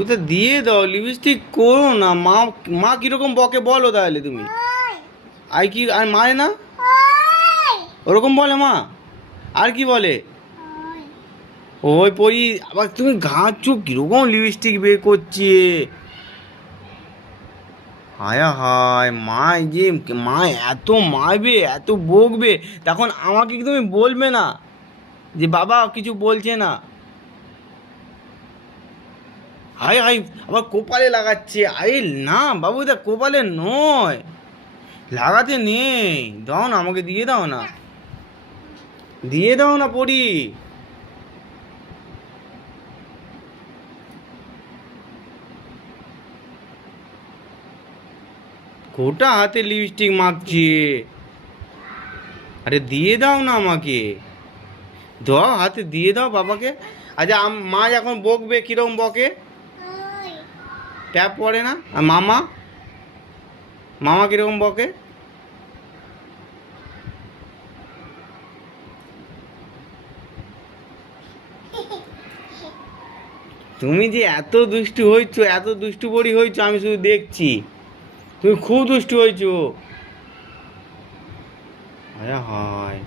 ওটা দিয়ে দাও, লিপস্টিক করো না। মা মা কিরকম বকে বলো তাহলে তুমি। আর কি আর মারে না, ওরকম বলে মা? আর কি বলে? ওই পরি আবার তুমি ঘাঁচছো, কিরকম লিপস্টিক বের করছে। হায় হায়, মা এই যে মা এত মারবে এত বকবে, তখন আমাকে কি তুমি বলবে না যে বাবা কিছু বলছে না? হায় হায়, আবার কপালে লাগাচ্ছে। আরে না বাবু, এটা কপালে নয়, লাগাতে নেই। দাও না, আমাকে দিয়ে দাও না, দিয়ে দাও না পরি। গোটা হাতে লিপস্টিক মাখছে। আরে দিয়ে দাও না আমাকে, দাও হাতে দিয়ে দাও বাবাকে। আচ্ছা মা যখন বকবে কিরকম বকে? ট্যাপ পড়ে না? আর মামা, মামা কিরকম বকে? তুমি যে এত দুষ্টু হয়েছো, এত দুষ্টু বড়ি হয়েছো, আমি শুধু দেখছি। তুমি খুব দুষ্টু হয়েছো। হায় হায়।